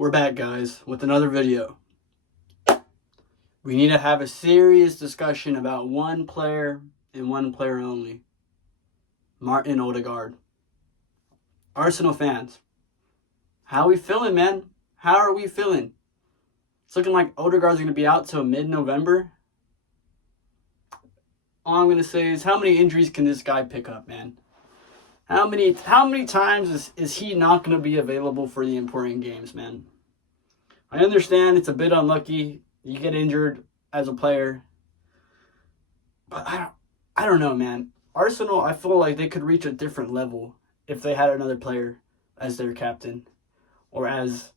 We're back, guys, with another video. We need to have a serious discussion about one player and one player only. Martin Ødegaard. Arsenal fans, how are we feeling, man? How are we feeling? It's looking like Ødegaard's going to be out till mid-November. All I'm going to say is, how many injuries can this guy pick up, man? How many times is he not going to be available for the important games, man? I understand it's a bit unlucky. You get injured as a player. But I don't know, man. Arsenal, I feel like they could reach a different level if they had another player as their captain or as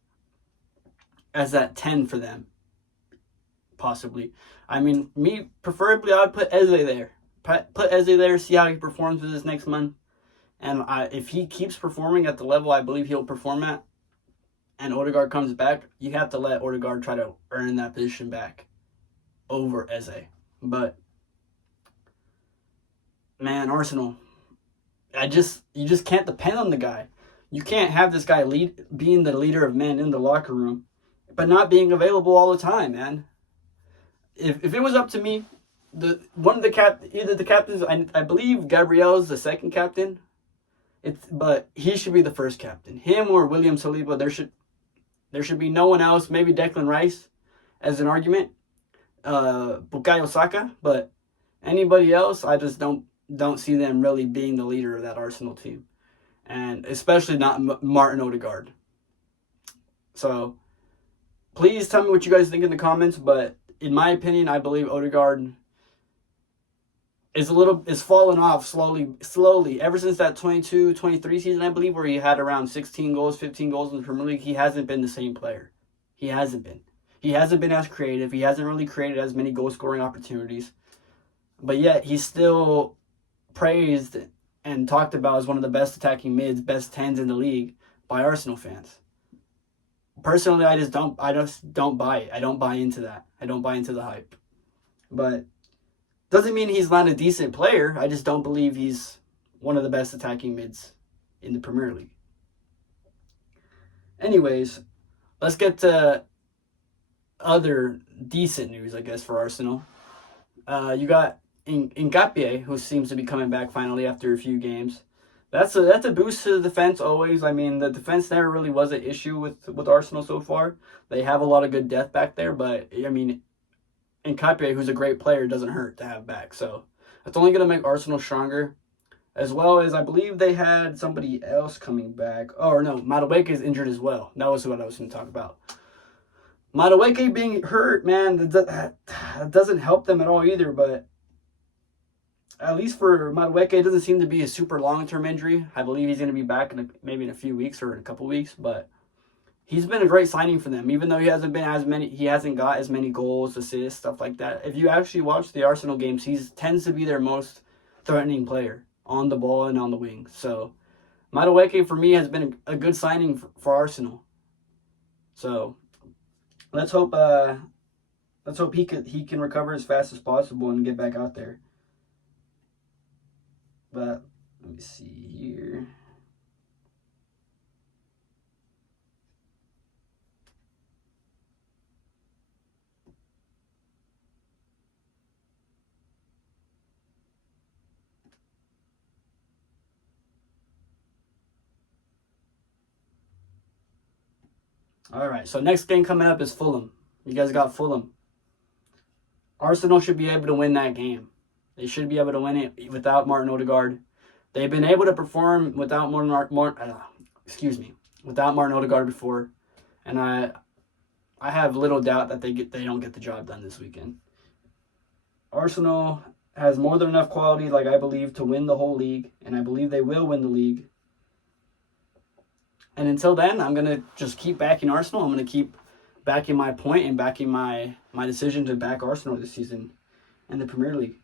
that 10 for them, possibly. I mean, me, preferably, I would put Eze there. Put Eze there, see how he performs with this next month. And if he keeps performing at the level I believe he'll perform at, and Ødegaard comes back, you have to let Ødegaard try to earn that position back over Eze. But, man, Arsenal, you just can't depend on the guy. You can't have this guy being the leader of men in the locker room, but not being available all the time, man. If it was up to me, either the captains, I believe Gabriel's the second captain. But he should be the first captain. Him or William Saliba. There should be no one else. Maybe Declan Rice as an argument. Bukayo Saka. But anybody else, I just don't see them really being the leader of that Arsenal team. And especially not Martin Ødegaard. So please tell me what you guys think in the comments. But in my opinion, I believe Ødegaard is falling off slowly. Ever since that 22-23 season, I believe, where he had around 16 goals, 15 goals in the Premier League, he hasn't been the same player. He hasn't been. He hasn't been as creative. He hasn't really created as many goal-scoring opportunities. But yet, he's still praised and talked about as one of the best attacking mids, best 10s in the league by Arsenal fans. Personally, I just don't buy it. I don't buy into that. I don't buy into the hype. But doesn't mean he's not a decent player. I just don't believe he's one of the best attacking mids in the Premier League. Anyways, let's get to other decent news, I guess, for Arsenal. You got Ngapié, who seems to be coming back finally after a few games. That's a boost to the defense always. I mean, the defense never really was an issue with Arsenal so far. They have a lot of good depth back there, but I mean, Ngapié, who's a great player, doesn't hurt to have back. So that's only going to make Arsenal stronger. As well as, I believe they had somebody else coming back. Oh, no, Madueke is injured as well. That was what I was going to talk about. Madueke being hurt, man, that doesn't help them at all either. But at least for Madueke, it doesn't seem to be a super long-term injury. I believe he's going to be back maybe in a few weeks or in a couple weeks. But he's been a great signing for them, even though he hasn't got as many goals, assists, stuff like that. If you actually watch the Arsenal games, he tends to be their most threatening player on the ball and on the wing. So Madueke, for me, has been a good signing for Arsenal. So let's hope he can recover as fast as possible and get back out there. But let me see here. All right, so next game coming up is Fulham. You guys got Fulham. Arsenal should be able to win that game. They should be able to win it without Martin Ødegaard. They've been able to perform without Martin Ødegaard before, and I have little doubt that they don't get the job done this weekend. Arsenal has more than enough quality, like I believe, to win the whole league, and I believe they will win the league. And until then, I'm going to just keep backing Arsenal. I'm going to keep backing my point and backing my decision to back Arsenal this season in the Premier League.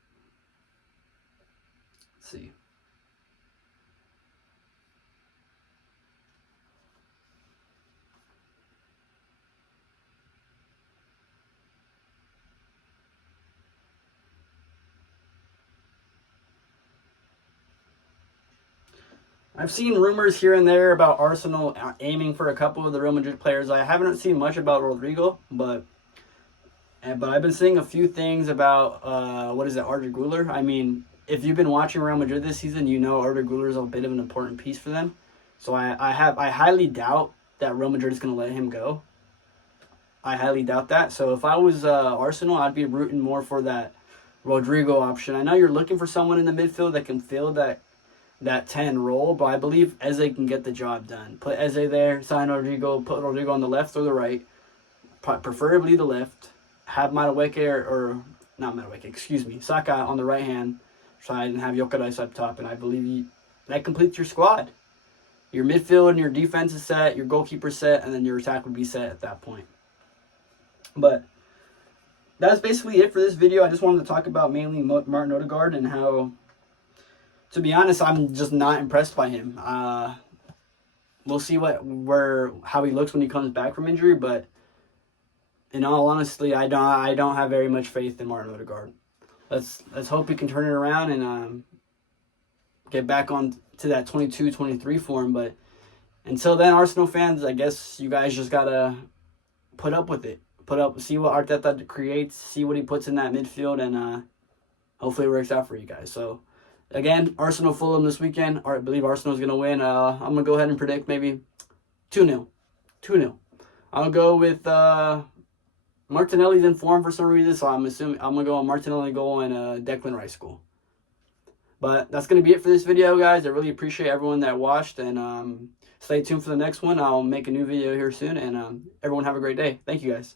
Let's see. I've seen rumors here and there about Arsenal aiming for a couple of the Real Madrid players. I haven't seen much about Rodrigo, but I've been seeing a few things about what is it, Arda Güler. I mean, if you've been watching Real Madrid this season, you know Arda Güler is a bit of an important piece for them. So I highly doubt that Real Madrid is going to let him go. I highly doubt that. So if I was Arsenal, I'd be rooting more for that Rodrigo option. I know you're looking for someone in the midfield that can fill that 10 role, but I believe Eze can get the job done. Put Eze there, sign Rodrigo, put Rodrigo on the left or the right, preferably the left. Have Madueke or not Madueke, excuse me, Saka on the right hand side and have Gyökeres up top, and I believe that completes your squad. Your midfield and your defense is set, your goalkeeper set, and then your attack would be set at that point. But that's basically it for this video. I just wanted to talk about mainly Martin Ødegaard and how, to be honest, I'm just not impressed by him. We'll see how he looks when he comes back from injury, but in all honesty, I don't have very much faith in Martin Ødegaard. Let's hope he can turn it around and get back on to that 22-23 form. But until then, Arsenal fans, I guess you guys just gotta put up with it. See what Arteta creates, see what he puts in that midfield, and hopefully it works out for you guys. So again, Arsenal Fulham this weekend. I believe Arsenal's gonna win. I'm gonna go ahead and predict maybe 2-0. 2-0. I'll go with Martinelli's in form for some reason, so I'm gonna go on Martinelli goal and Declan Rice goal. But that's gonna be it for this video, guys. I really appreciate everyone that watched, and stay tuned for the next one. I'll make a new video here soon, and everyone have a great day. Thank you, guys.